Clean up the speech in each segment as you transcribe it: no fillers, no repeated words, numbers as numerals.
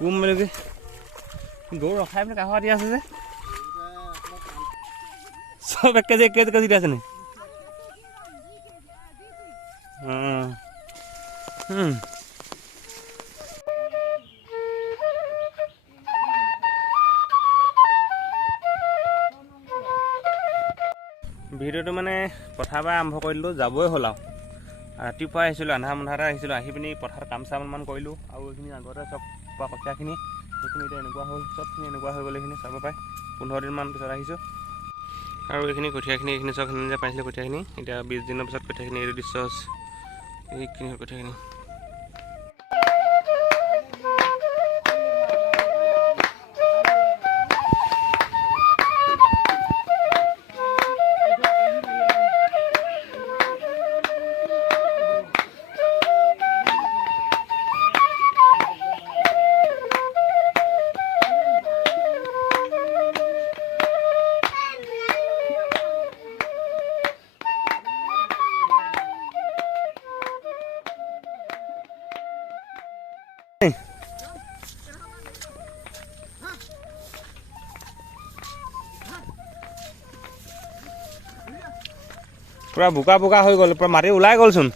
কুম মেলি গৰু ৰখাই পিনে কাষত দি আছে যে চব এক কেজি দি আছে নি ভিডিঅ'টো মানে পথাৰৰ পৰা আৰম্ভ কৰিলোঁ যাবই হ'ল আৰু ৰাতিপুৱা আহিছিলোঁ আন্ধাৰ মুন্ধাৰতে আহিছিলোঁ আহি পিনি পথাৰত কাম চামান কৰিলোঁ আৰু এইখিনি আগতে চব পোৱা কঠীয়াখিনি সেইখিনি এতিয়া এনেকুৱা হ'ল চবখিনি এনেকুৱা হৈ গ'ল এইখিনি চাব পাই 15 দিনমান পিছত আহিছোঁ আৰু এইখিনি কঠীয়াখিনি এইখিনি চব যে পাইছিলোঁ কঠীয়াখিনি এতিয়া 20 দিনৰ পিছত কঠীয়াখিনি এইটো দৃশ্য হৈছে এইখিনি কঠীয়াখিনি পুৰা বোকা বোকা হৈ গ'ল পুৰা মাটি ওলাই গ'লচোন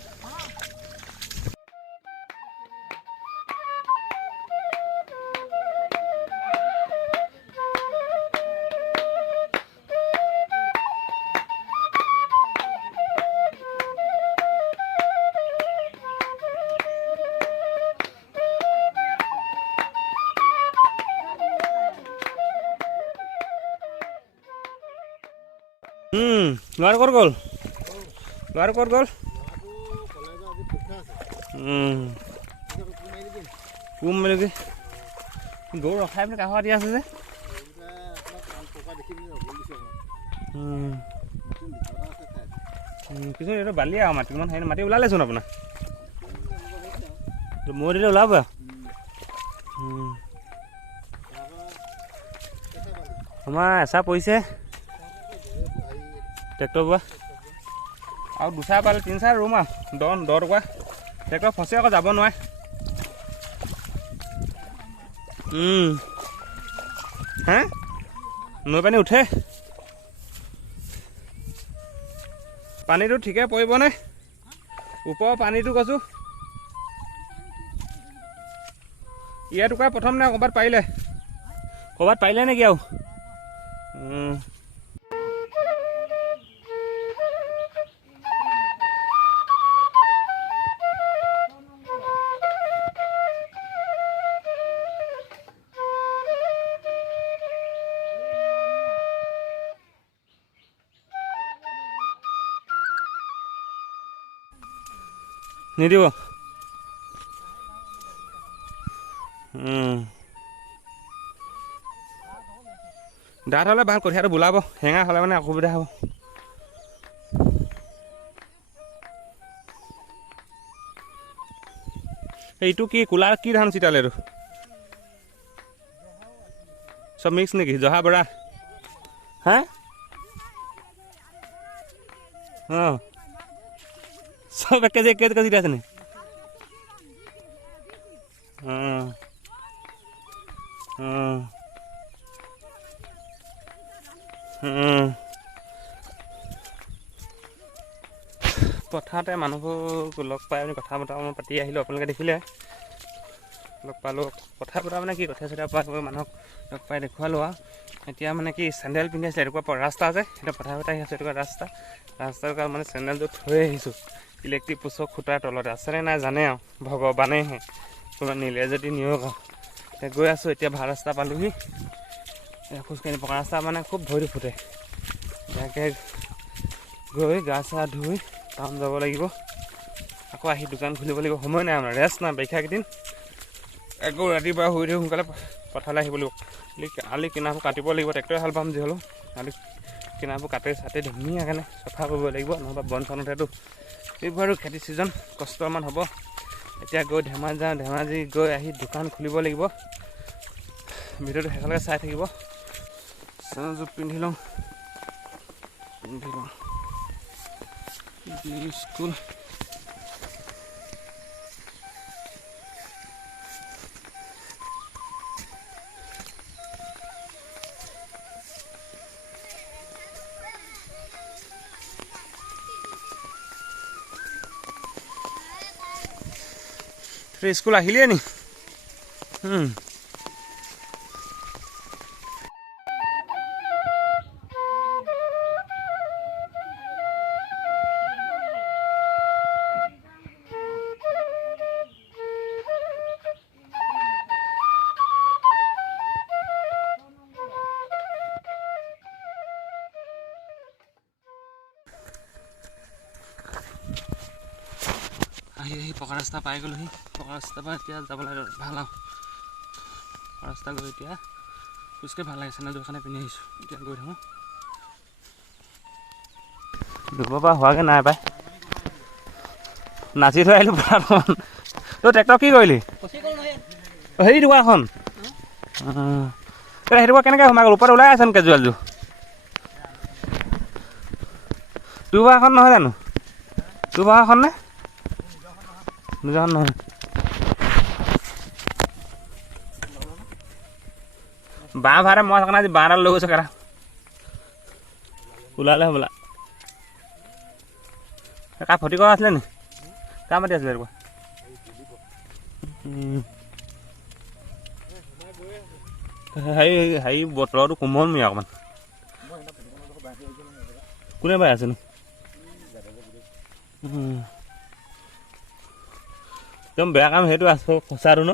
ল'ৰা ক'ত গ'ল ল'ৰা ক'ত গ'ল কুম মেলি গৰু ৰখাই পিনে কাষত দি আছে যে কিছু এইটো বালি আৰু মাটি ইমান মাটি ওলালেচোন আপোনাৰ মই দিলে ওলাব আমাৰ এচা পৰিছে ট্ৰেক্টৰ বোৱা আৰু দুচাৰ পালে 3-4 ৰুম আৰু 10 টকা ট্ৰেক্টৰ ফচি আকৌ যাব নোৱাৰে হে নৈ পানী উঠে পানীটো ঠিকে পৰিবনে ওপৰৰ পানীটো কৈছোঁ ইয়াত টুকা প্ৰথম নে ক'ৰবাত পাৰিলে নেকি আৰু নিদিব ডাঠ হ'লে ভাল কঠীয়াটো বোলাব হেঙা হ'লে মানে অসুবিধা হ'ব এইটো কি কোলা কি ধান চিতালে এইটো চব মিক্স নেকি জহা বৰা হা সব এক কেজি দি আছে নি পথাৰতে মানুহবোৰ লগ পাই আমি কথা বতৰা পাতি আহিলোঁ আপোনালোকে দেখিলে লগ পালোঁ কথা বতৰা মানে কি কঠীয়া চঠীয়া পৰা মানুহক লগ পাই দেখুৱালোঁ আৰু এতিয়া মানে কি চেণ্ডেল পিন্ধি আছিলে এনেকুৱা ৰাস্তা আছে এতিয়া পথাৰ আহি আছে এনেকুৱা ৰাস্তাৰ কাৰণে মানে চেণ্ডেলযোৰ থৈ আহিছোঁ ইলেক্ট্ৰিক পোষ্টৰ খুঁটাৰ তলতে আছেনে নাই জানে আৰু ভগৱানেহে কোনোবা নিলে যদি নিয়ক আৰু এতিয়া গৈ আছোঁ এতিয়া ভাল ৰাস্তা পালোঁহি খোজকাঢ়ি পকা ৰাস্তা মানে খুব ভৰি ফুটে ইয়াকে গৈ গা চা ধুই টাউন যাব লাগিব আকৌ আহি দোকান খুলিব লাগিব সময় নাই আমাৰ ৰেষ্ট নাই বাৰিষা কেইদিন আকৌ ৰাতিপুৱা শুই থৈ সোনকালে পথাৰলৈ আহিব লাগিব আলি কিনাৰবোৰ কাটিব লাগিব ট্ৰেক্টৰে হাল বাম যি হ'লেও আলি কিনাৰবোৰ কাটি চাটি ধুনীয়াকৈ চফা কৰিব লাগিব নহ'বা বন চন উঠেতো এইবোৰ আৰু খেতি ছিজন কষ্ট অকণমান হ'ব এতিয়া গৈ ধেমাজি গৈ আহি দোকান খুলিব লাগিব ভিডিঅ'টো শেষলৈকে চাই থাকিব চেণ্ডেলযোৰ পিন্ধি লওঁ স্কুল স্কুল আহিলেই নি? আহি পকা ৰাস্তা পাই গ'লোহি। পকা ৰাস্তাৰ পৰা এতিয়া যাব লাগে ভাল আৰু পকা ৰাস্তা গৈ এতিয়া খোজকাঢ়ি ভাল লাগে। চেনেলটোৰ কাৰণে পিন্ধি আহিছোঁ। এতিয়া গৈ থাকোঁ। ধুব পৰা হোৱাগৈ নাই পাই। নাচি থৈ আহিলোঁ পথাৰখন। তই ট্ৰেক্টৰ কি কৰিলি? হেৰি দোকানখন সেইটো পৰা কেনেকৈ সোমাই গ'ল? ওপৰত ওলাই আছে কেজুৱেলযোৰ। দুবাৰখন নহয় জানো? দুবাৰখন নে? দুজন নহয়। বাঁহ ভাড়া মই থকা আজি বাঁহডাল লৈ গৈছোঁ কেৰা ওলালে হ'বলা। কাৰ ফটি কৰা আছিলে নি? কাৰ মাতি আছিলে এইটো? হেৰি বতৰটো কোমলমীয়া অকণমান। কোনে বাই আছেনো? একদম বেয়া কাম সেইটো আছে সঁচাটো ন?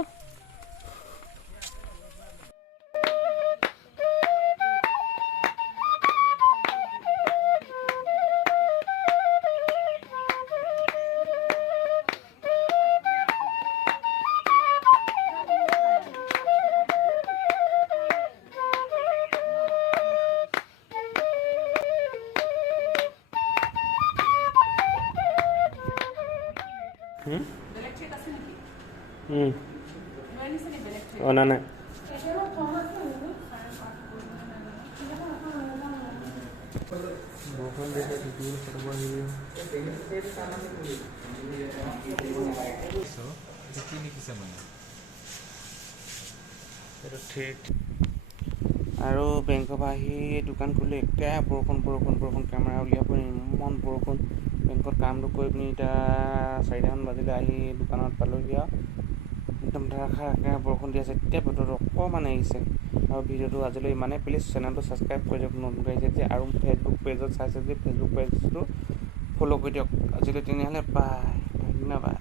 অনা নাই। আৰু বেংকৰ পৰা আহি দোকান খুলি এতিয়া বৰষুণ কেমেৰা উলিয়াব ইমান বৰষুণ। বেংকত কামটো কৰি পিনি এতিয়া 4টামান বাজিলে আহি দোকানত পালোঁহি আৰু একদম ধাৰাসাৰ বৰষুণ দি আছে। এতিয়া বতৰটো অকণমান আহিছে। আৰু ভিডিঅ'টো আজিলৈ ইমানেই। প্লিজ চেনেলটো ছাবস্ক্ৰাইব কৰি দিয়ক নতুনকৈ আহিছে যে, আৰু ফেচবুক পেজত চাইছে যে ফেচবুক পেজটো ফ'ল' কৰি দিয়ক। আজিলৈ তেনেহ'লে বাই, ধন্যবাদ।